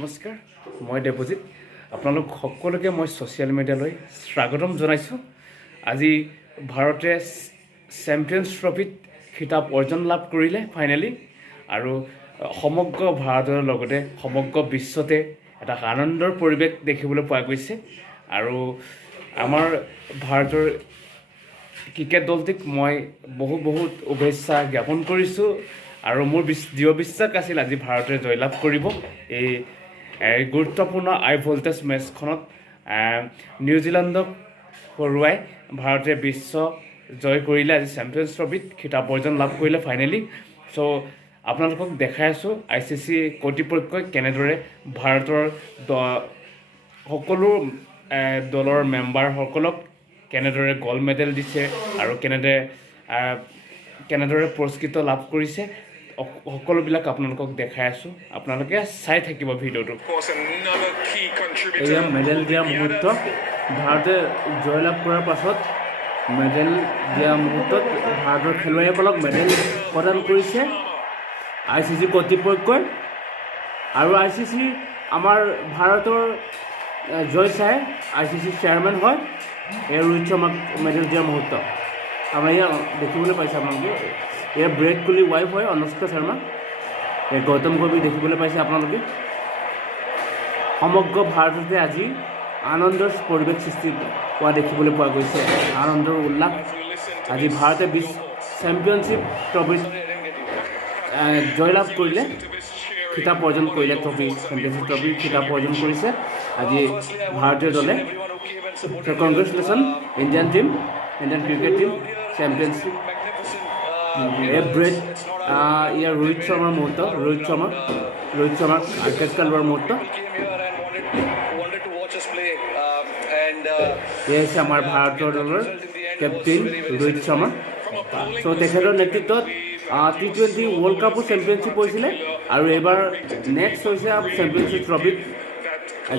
নমস্কাৰ, মই দেৱজিৎ। আপোনালোক সকলোকে মই ছ'চিয়েল মিডিয়ালৈ স্বাগতম জনাইছোঁ। আজি ভাৰতে চেম্পিয়নছ ট্ৰফিত খিতাপ অৰ্জন লাভ কৰিলে ফাইনেলি, আৰু সমগ্ৰ ভাৰতৰ লগতে সমগ্ৰ বিশ্বতে এটা আনন্দৰ পৰিৱেশ দেখিবলৈ পোৱা গৈছে। আৰু আমাৰ ভাৰতৰ ক্ৰিকেট দলটিক মই বহুত শুভেচ্ছা জ্ঞাপন কৰিছোঁ। আৰু মোৰ দৃঢ় বিশ্বাস আছিল আজি ভাৰতে জয়লাভ কৰিব। এই গুৰুত্বপূৰ্ণ হাই ভল্টেজ মেটছখনত নিউজিলেণ্ডক হৰুৱাই ভাৰতে বিশ্ব জয় কৰিলে। আজি চেম্পিয়নছ ট্ৰফিত খিতাপ অৰ্জন লাভ কৰিলে ফাইনেলি। চ' আপোনালোকক দেখাই আছোঁ ICC কৰ্তৃপক্ষই কেনেদৰে ভাৰতৰ সকলো দলৰ মেম্বাৰসকলক কেনেদৰে গ'ল্ড মেডেল দিছে আৰু কেনেদৰে পুৰস্কৃত লাভ কৰিছে, সকলোবিলাক আপোনালোকক দেখাই আছোঁ। আপোনালোকে চাই থাকিব ভিডিঅ'টো। এয়া মেডেল দিয়া মুহূৰ্ত। ভাৰতে জয়লাভ কৰাৰ পাছত মেডেল দিয়া মুহূৰ্তত ভাৰতৰ খেলুৱৈসকলক মেডেল প্ৰদান কৰিছে ICC কৰ্তৃপক্ষই। আৰু ICC আমাৰ ভাৰতৰ জয় চাই ICC চেয়াৰমেন হয় ৰোহিত শৰ্মাক মেডেল দিয়া মুহূৰ্ত। আমাৰ ইয়াত দেখিবলৈ পাইছে আপোনালোকে। এয়া বিৰাট কোহলিৰ ৱাইফ হয় অনুষ্কা শৰ্মা। এই গৌতম গম্ভীৰ দেখিবলৈ পাইছে আপোনালোকে। সমগ্ৰ ভাৰততে আজি আনন্দৰ পৰিৱেশ সৃষ্টি হোৱা দেখিবলৈ পোৱা গৈছে। আনন্দৰ উল্লাস। আজি ভাৰতে চেম্পিয়নশ্বিপ ট্ৰফিত জয়লাভ কৰিলে, খিতাপ অৰ্জন কৰিলে। চেম্পিয়নশ্বিপ ট্ৰফিৰ খিতাপ অৰ্জন কৰিছে আজি ভাৰতীয় দলে। Congratulation Indian cricket team championship. ইয়াৰ ৰোহিত শৰ্মাৰ মুহূৰ্ত। ৰোহিত শৰ্মাক আৰ্কেট লোৱাৰ মুহূৰ্ত। এয়া হৈছে আমাৰ ভাৰতৰ দলৰ কেপ্টেইন ৰোহিত শৰ্মা। চ' তেখেতৰ নেতৃত্বত T20 ৱৰ্ল্ড কাপো চেম্পিয়নশ্বিপ হৈছিলে, আৰু এইবাৰ নেক্সট হৈছে চেম্পিয়নশ্বিপ ট্ৰফিত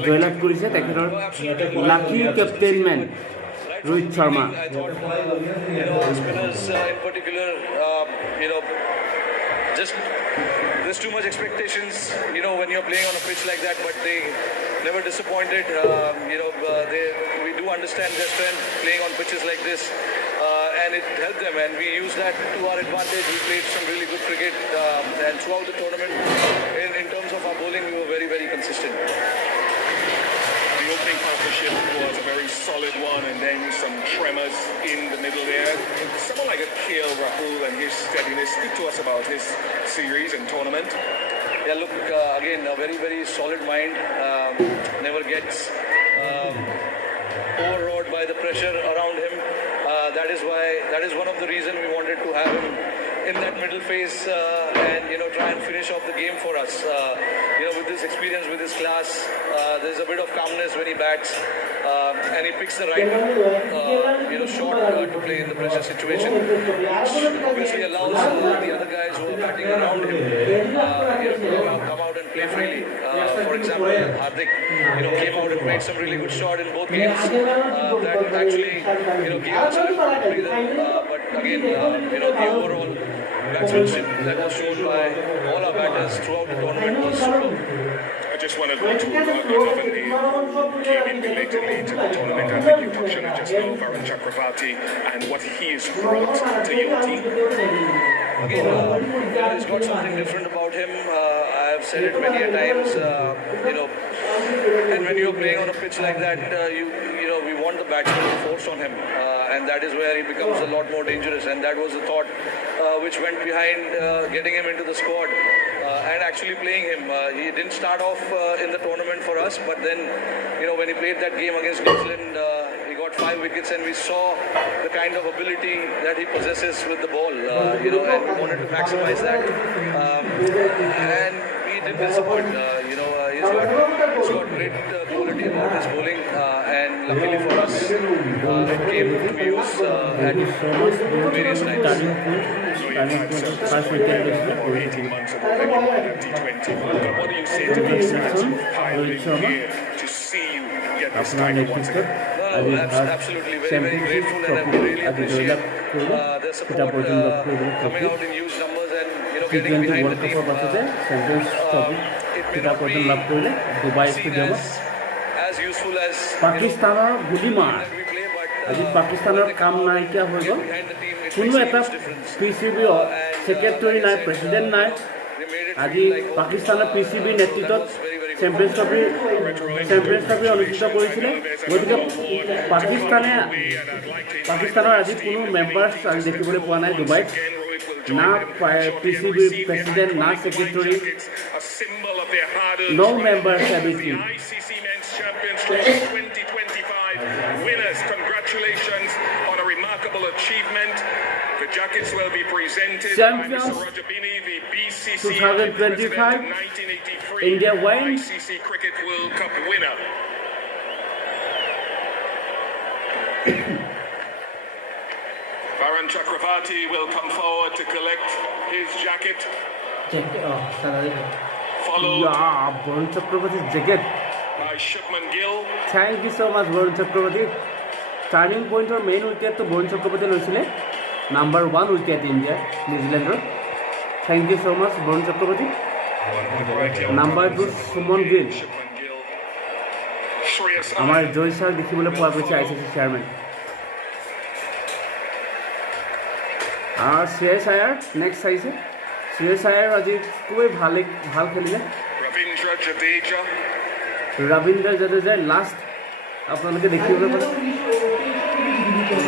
জয়লাভ কৰিছে তেখেতৰ lucky captain man Rohit Sharma. There's too much expectations, when you're playing on a pitch like that, but they never disappointed. We do understand their strength playing on pitches like this, and it helped them, and we used that to our advantage. We played some really good cricket, and throughout the tournament, in terms of our bowling, we were very consistent. The opening partnership was a very solid one, and then some tremors in the middle there. Someone like a KL Rahul and his steadiness. Speak to us about his series and tournament. Yeah, look, again, a very solid mind. Never gets overawed by the pressure around him. That is one of the reasons we wanted to have him in that middle phase and try and finish off the game for us. With his experience, with his class, there's a bit of calmness when he bats, and he picks the right shot to play in the pressure situation, which obviously allows the other guys who are batting around him to come out and play freely. For example, Hardik came out and played some really good shot in both games. That actually gave us a little breather. But again, the overall batsmanship that was shown by all our batters throughout the tournament was superb. I just want to go to Donovan. He came in belatedly into the tournament. I think you touched on it just now, Varun Chakravarti, and what he has brought to your team. Again, he's got something different about him. I've said it many a times. And when you're playing on a pitch like that, we want the batsman to force on him, and that is where he becomes a lot more dangerous. And that was the thought which went behind getting him into the squad and actually playing him. He didn't start off in the tournament for us, but then when he played that game against New Zealand, he got 5 wickets, and we saw the kind of ability that he possesses with the ball, and we wanted to maximize that. And he didn't disappoint. He's got great quality about his bowling, and luckily for us, it came to use at various times. So you had some 18 months ago when you won at T20. What do you say to these guys who piled in here to see you get this kind of once again? Absolutely, very grateful, and I really appreciate their support coming out in huge numbers and getting behind the team. It খিতাপ অৰ্জন লাভ কৰিলে Dubai ষ্টেডিয়ামত। as useful as পাকিস্তানৰ গুলিমাৰ we play, but আজি পাকিস্তানৰ কাম নাইকিয়া হৈ গ'ল। behind the team it কোনো makes a এটা huge difference. PCB ছেক্ৰেটাৰী নাই, প্ৰেচিডেণ্ট নাই। They made it আজি feel like home. পাকিস্তানৰ PCB নেতৃত্বত very, very good. Champions trophy অনুষ্ঠিত কৰিছিলে। গতিকে পাকিস্তানৰ আজি কোনো মেম্বাৰ্ছ আজি দেখিবলৈ পোৱা নাই ডুবাইত, না PCB প্ৰেচিডেণ্ট, না secretary, no members have been seen. ICC Men's Champions Trophy 2025 winners. Congratulations on a remarkable achievement. The jackets will be presented Champions by Mr. Roger Binny, the BCC 2025 president, 1983 India win. ICC Cricket World Cup winner. Varun Chakravarti will come forward to collect his jacket, followed Varun চক্ৰৱৰ্তীৰ jacket. by Shubman Gill. Thank you so' much Varun Chakravarthy. Turning পইণ্টৰ main উইকেটটো বৰুণ চক্ৰৱৰ্তীয়ে লৈছিলে, number 1 wicket ইণ্ডিয়াৰ নিউজিলেণ্ডৰ। Thank you so' much Varun Chakravarthy. Number 2 Suman Gill. Shubman Gill. Shreyas আমাৰ জয় sir দেখিবলৈ পোৱা গৈছে ICC chairman. Shreyas Iyer next আহিছে। শ্ৰেয়স আয়াৰ আজি খুবেই ভাল খেলিলে। Ravindra Jadeja. ৰবীন্দ্ৰ জাদেজাই লাষ্ট আপোনালোকে দেখিবলৈ পালে,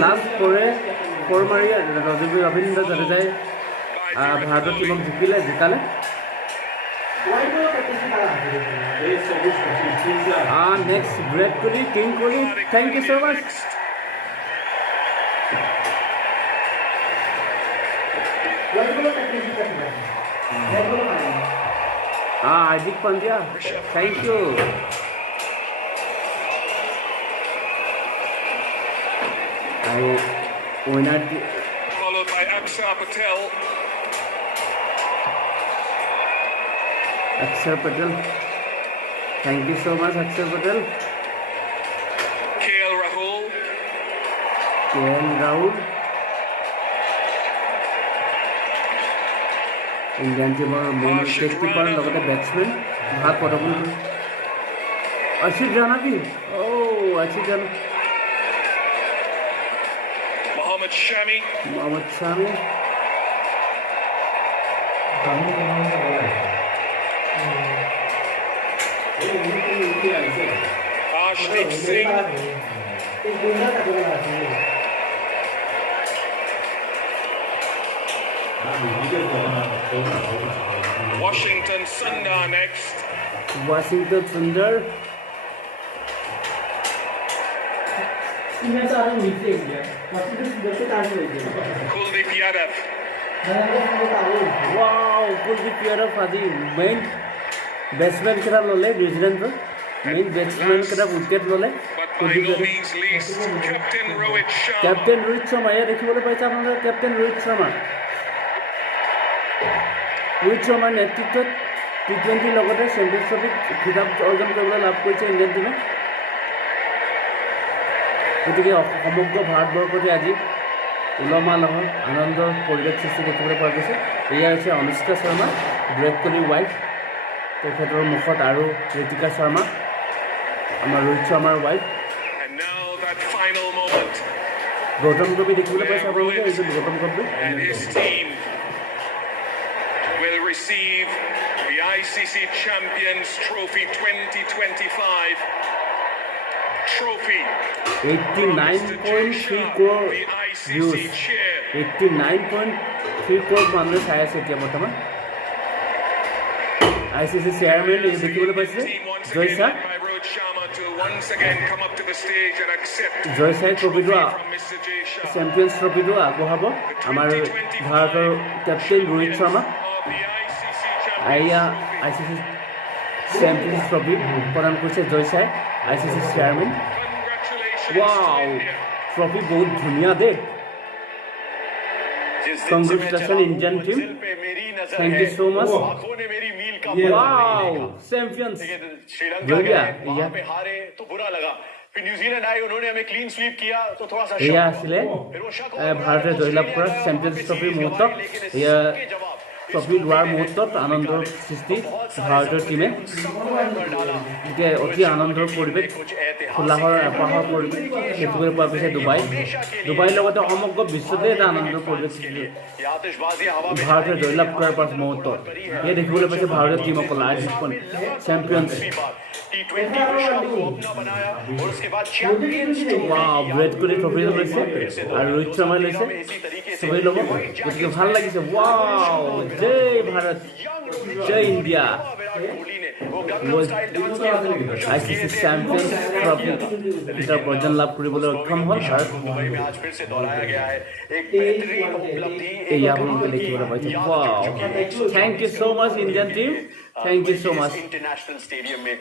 লাষ্ট ফ'ৰ মাৰি ৰবীন্দ্ৰ জাদেজাই ভাৰতৰ টিমক জিকালে। Next Virat Kohli, king Kohli, thank you so' much. Hardik Pandya, thank you. আৰু winner Followed by Akshar Patel. Akshar Patel, thank you so' much Akshar Patel. KL Rahul. KL Rahul, Indian টিমৰ মেইন উইকেট কিপাৰ লগতে বেটছমেন ভাল প্ৰদৰ্শন কৰিছে। অৰ্চিত জানাবি, অৰ্চিত জানা, Mohammad Shami. Mohammad Shami, Arshdeep Singh. Washington Sundar next. Washington Sundar, Kuldeep Yadav. Wow Kuldeep Yadav আজি মেইন বেটছমেন কেইটা ল'লে নিউজিলেণ্ডৰ, মেইন বেটছমেন কেইটা উইকেট ল'লে। But by Kuldeep no Yadav, means least, Captain Rohit Sharma. Captain Rohit Sharma, এয়া দেখিবলৈ পাইছে আপোনালোকে কেপ্টেইন ৰোহিত শৰ্মা। ৰোহিত শৰ্মাৰ নেতৃত্বত T20 লগতে চেম্পিয়ন্ছ ট্ৰফিত খিতাপ অৰ্জন কৰিবলৈ লাভ কৰিছে ইণ্ডিয়ান টিমে। গতিকে সমগ্ৰ ভাৰতবৰ্ষতে আজি উলহ-মালহৰ আনন্দৰ পৰিৱেশ সৃষ্টি দেখিবলৈ পোৱা গৈছে। এয়া হৈছে অনুষ্কা শৰ্মা, বিৰাট কোহলিৰ ৱাইফ, তেখেতৰ মুখত আৰু ঋতিকা শৰ্মা, আমাৰ ৰোহিত শৰ্মাৰ wife. And now that final moment, Gautam Gambhir দেখিবলৈ পাইছে আপোনালোকে, এইটো Gautam Gambhir. and his team will receive the ICC Champions Trophy 2025 trophy. 89.3 crore The ICC views, chair. 89.3 crore মানুহে চাই আছে এতিয়া বৰ্তমান। ICC চেয়াৰমেন দেখিবলৈ পাইছে Team once Jay again Shah. led by Rohit Sharma to once again come up to the stage and accept Jay শাহে ট্ৰফিটো from Mr. Jay Shah. Champions ট্ৰফিটো আগবঢ়াব আমাৰ ভাৰতৰ captain Rohit Sharma. Of the ICC এয়া Champions ICC চেম্পিয়ন্ছ ট্ৰফি প্ৰদান কৰিছে জয় শাহে, ICC chairman. Congratulations wow, to India. Trophy বহুত ধুনীয়া দেই। Congratulations Indian team. Thank you so much. Wow, champions. Sri Lanka बढ़िया, गए, वहां बढ़िया। पे हारे तो बुरा लगा, फिर न्यूजीलैंड आए, उन्होंने हमें क्लीन स्वीप किया तो थोड़ा सा এয়া शॉक আছিলে हुआ। फिर वो शक ভাৰতে জয়লাভ কৰা চেম্পিয়ন্ছ ট্ৰফিৰ মুহূৰ্ত। এয়া ট্ৰফি লোৱাৰ মুহূৰ্তত আনন্দৰ সৃষ্টি ভাৰতীয় টিমে এতিয়া অতি আনন্দৰ পৰিৱেশ উল্লাহৰ এপাহৰ পৰিৱেশ দেখিবলৈ পোৱা গৈছে ডুবাইৰ লগতে সমগ্ৰ বিশ্বতে এটা আনন্দৰ পৰিৱেশ ভাৰতে জয়লাভ কৰাৰ পাছত মুহূৰ্তত এয়া দেখিবলৈ পাইছে ভাৰতীয় টিমসকল আইচিখন চেম্পিয়নছ বিৰাট কোহলি ট্ৰফি লৈছে আৰু ৰোহিত শৰ্মাই লৈছে চবেই ল'ব গতিকে ভাল লাগিছে ৱাও জয় ভাৰত জয় ইণ্ডিয়া ICC চেম্পিয়নছ ট্ৰফি কিতাপ অৰ্জন লাভ কৰিবলৈ সক্ষম হ'ল ভাৰত এয়া আপোনালোকে দেখিবলৈ পাইছে wow thank you so' much Indian team thank you so much international stadium में